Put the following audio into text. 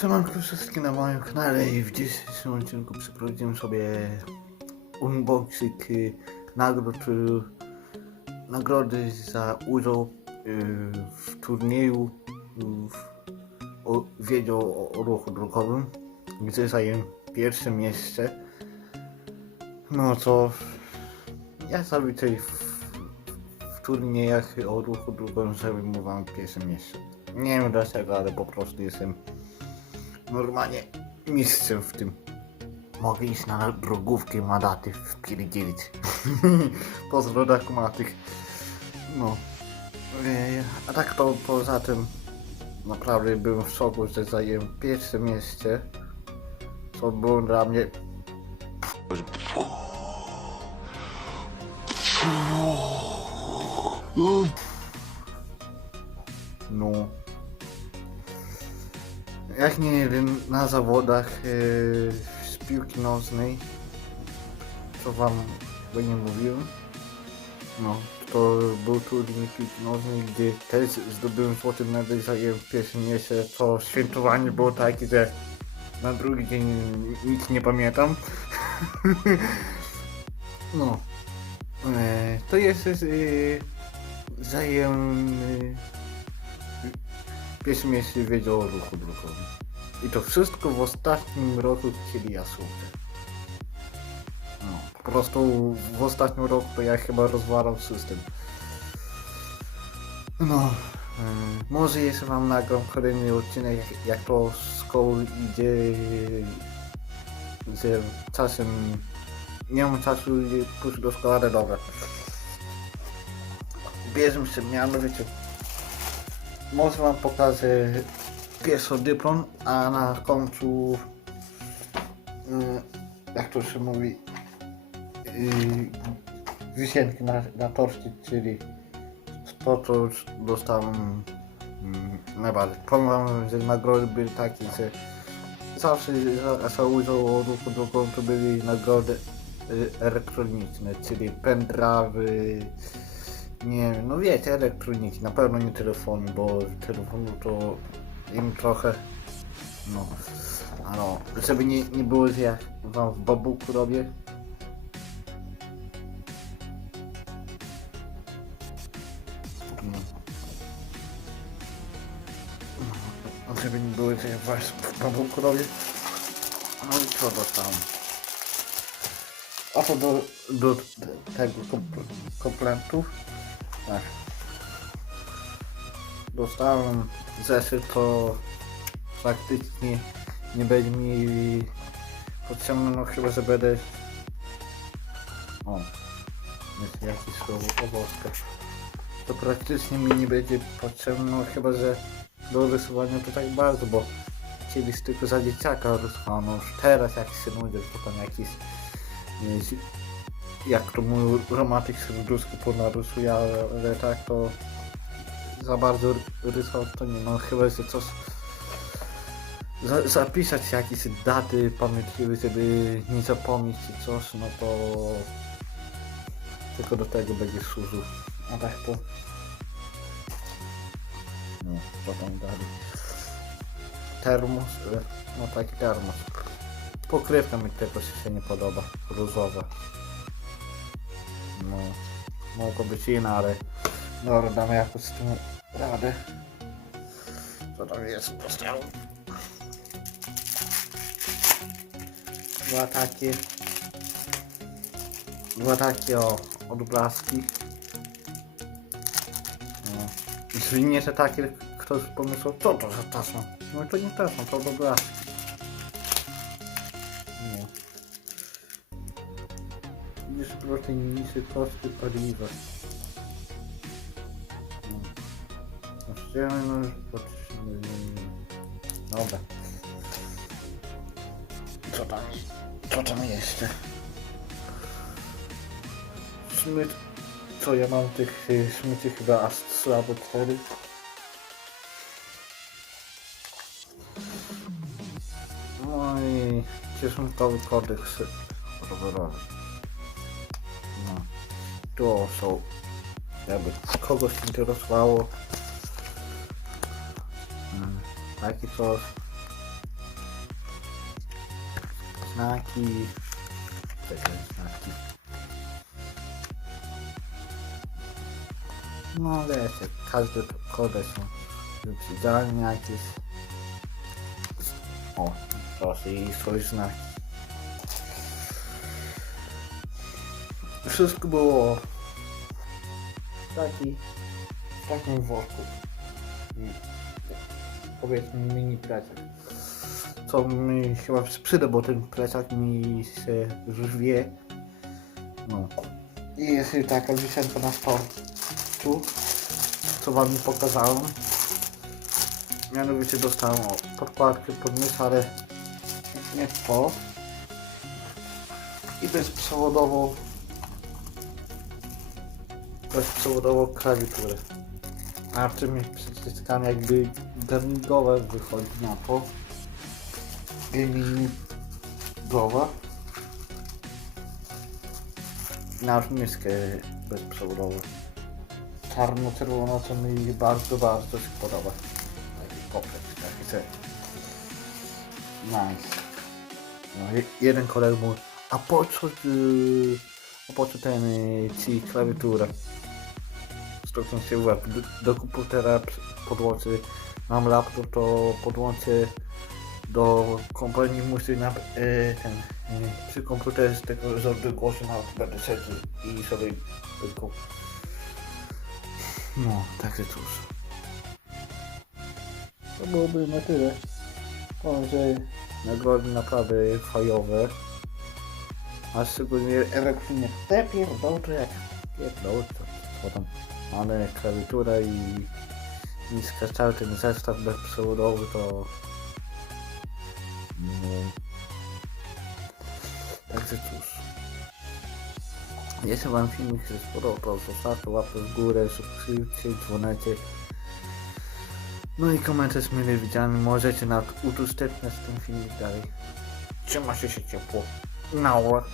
Siemanko wszystkim na moim kanale i w dzisiejszym odcinku przeprowadziłem sobie unboxing y, y, nagrody za udział y, w turnieju w, wiedział o, o ruchu drogowym, gdzie zająłem pierwsze miejsce. No to ja zazwyczaj w, w turniejach o ruchu drogowym zajmowałem pierwsze miejsce. Nie wiem dlaczego, ale po prostu jestem normalnie mistrzem w tym. Mogę iść na drogówkę Madaty wpierdzielić. Pozdro dla kumatych. No. E, A tak to poza tym naprawdę byłem w szoku, że zajęłem pierwsze miejsce. Co było dla mnie No. Jak nie jeden na zawodach e, z piłki nożnej, co wam nie mówiłem, no, to był turniej piłki nożnej, gdzie też zdobyłem złoty medal, zajęłem pierwsze miejsce, to świętowanie było takie, że na drugi dzień nic nie pamiętam. no. E, to jest e, zajęłem e, Pierwsze miejsce wiedział o ruchu drogowym. I to wszystko w ostatnim roku, kiedy ja słucham. No, po prostu w ostatnim roku to ja chyba rozwalam system. No, y, może jeszcze wam nagram kolejny odcinek, jak, jak to z szkoły idzie, że czasem nie mam czasu pójść do szkoły, ale dobra. Bierzemy się mianowicie może wam pokażę pierwszy dyplom, a na końcu mm, jak to się mówi yy, wisienki na, na torcie, czyli to co dostałem mm, najbardziej. Powiem że nagrody były takie, że zawsze za, za udział o ruchu drogowym to byli nagrody y, elektroniczne, czyli pendrive'y, nie wiem, no wiecie, elektroniki, na pewno nie telefony, bo telefonu to im trochę, no, a żeby nie, nie było, że ja wam w babuku robię. No. Żeby nie było, że ja was w babuku robię. No i co dostałem? A to do, do tego komp- komplementów. Tak. Dostałem zeszyt, to faktycznie nie będzie mi potrzebne, no chyba, że będę... O, jest jakieś słowo owoska. To praktycznie mi nie będzie potrzebne, no chyba, że do rysowania to tak bardzo, bo kiedyś tylko za dzieciaka rysowano, już teraz jak się nudzę, to tam jakiś zi- jak to mój romantyk serduszko ponarysuje, ale tak to za bardzo ry- rysować to nie, no chyba, że coś za, zapisać jakieś daty pamiętliwe, żeby nie zapomnieć czy coś, no to tylko do tego będzie służył. A tak to no, co tam dalej. Termos, e, no taki termos. Pokrywka mi tego się nie podoba, różowa. No, mogło być inna, ale dobra, damy jakoś z tym radę. Co tam jest postawił? Dwa takie. Dwa takie o odblaski. No. Jeśli nie te takie, ktoś pomyślał, co to za taśma? No to nie taśma, to odblaski. Widzisz proste niższe koszty paliwa. No. Oszczędność, potrzebny... Dobra. Co tam, co tam jeszcze? Smyt... Co ja mam tych y, smyczy chyba aż 3 albo 4. No i kieszonkowy kodeks rowerowy. No. Tu są, jakby kogoś interesowało. Mm, Taki coś. znaki. Czekaj, znaki. No wiecie, każde kody są idealnie jakieś. O, proszę i swoje znaki. Wszystko było taki, w takim worku. Mm. Powiedzmy mini plecak. Co mi chyba przyda, bo ten plecak mi się rwie. No. I jest taka wisienka na stole. Tu, co wam pokazałem. Mianowicie dostałem o, podkładkę pod ale nie to. I bezprzewodową bezprzewodową klawiaturę. A w tym przyciskam jakby gamingowe wychodzi na to. Gamingowa. Na myszkę bezprzewodową. Czarno-czerwona, co mi bardzo, bardzo się podoba. Taki poprzek, taki ser. Nice. No, je- jeden kolega mówi, a po co, ty, po co ten, y, ci klawiaturę? Stuknął się łeb. Do, do komputera podłączę, mam laptop, to podłączę do kompanii muszę na, y, ten, y, przy komputerze z tego zordu głosu na będę szedł i sobie tylko no, także cóż. To byłoby na tyle. Powiem, że nagrody naprawdę fajowe. A szczególnie elektrycznie te pierdolce jak pierdolce, co tam. Ale klawiatura i, i ten zestaw bezprzewodowy to... No. Także cóż. Jeśli wam filmik się spodobał, to zostawcie łapę w górę, subskrypcję, dzwoneczek. No i komentarz mile widziany. Możecie nawet udostępniać ten filmik dalej. Trzyma się ciepło. Nała.